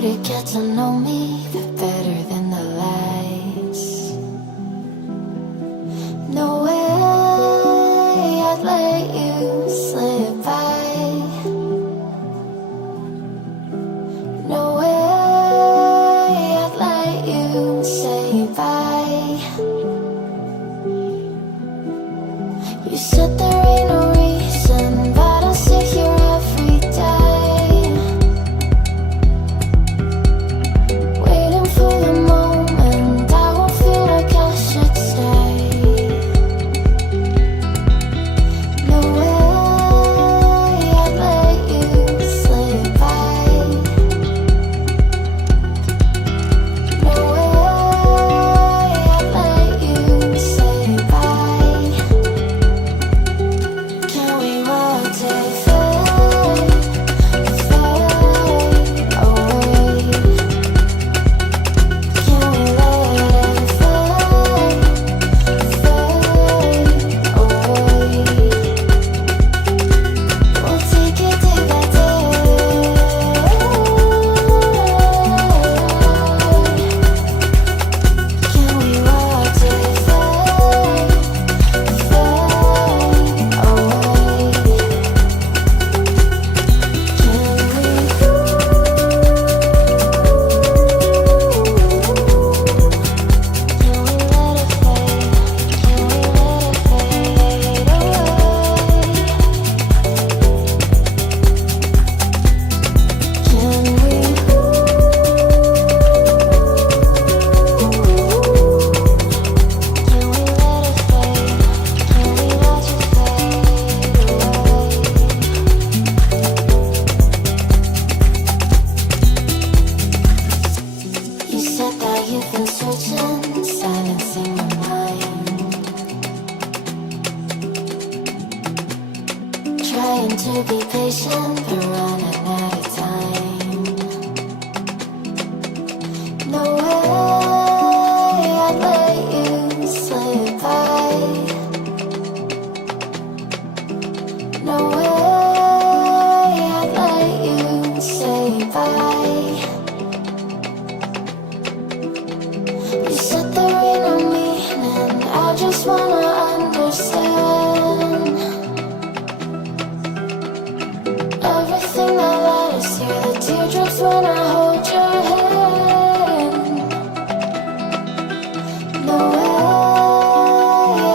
To get to know me better than the lies. No way I'd let you slip by. No way I'd let you say bye. You said there ain't no reason, but I sit here every day, waiting for the moment I won't feel like I should stay. No way I'd let you slip by. No way I'd let you say bye. Can we watch it fade, fade away? Can we let it fade, fade away? We'll take it day by day. Can we watch it fade, fade away? You said that you've been searching, silencing your mind, trying to be patient but running out of time. No way I'd let you slip by. No way I'd let you say bye. You said there ain't no meaning, I just wanna understand everything that led us here, the teardrops when I hold your hand. No way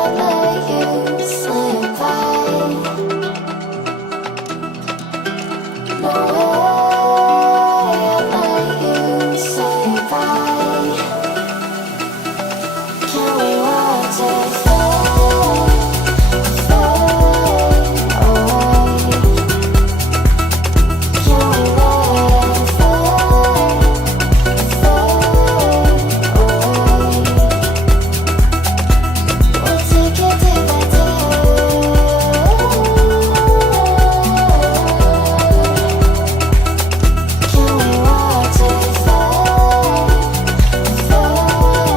I'd let you slip by. No way I'd let you say bye. Can we watch it fade, fade away? Can we let it fade, fade away? We'll take it day by day. Can we watch it fade, fade away?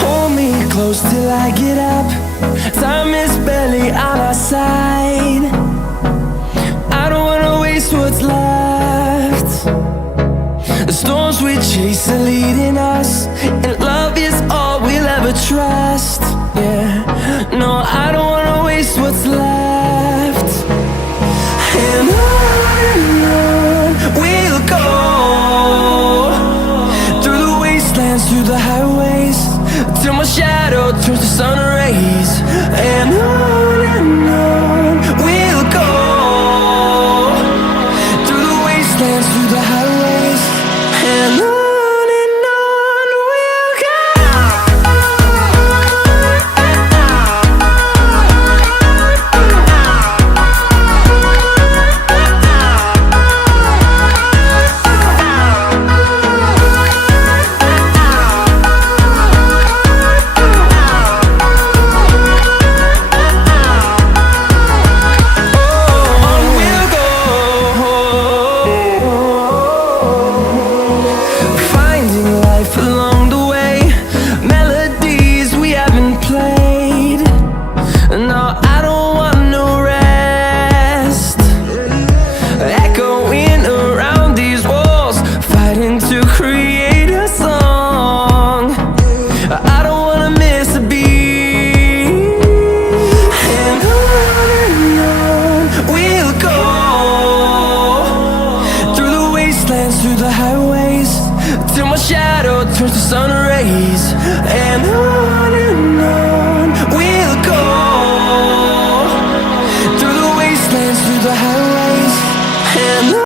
Hold me close till I get up. Time is barely on our side. I don't wanna waste what's left. The storms we chase are leading us, and love is all we'll ever trust. Yeah, no, I don't wanna waste what's left. And on we'll go, through the wastelands, through the highways, till my shadow turns to sun rays. And on we'll go, through the wastelands, through the highways, and on we'll go. till my shadow turns to sun rays. And on we'll go, through the wastelands, through the highways.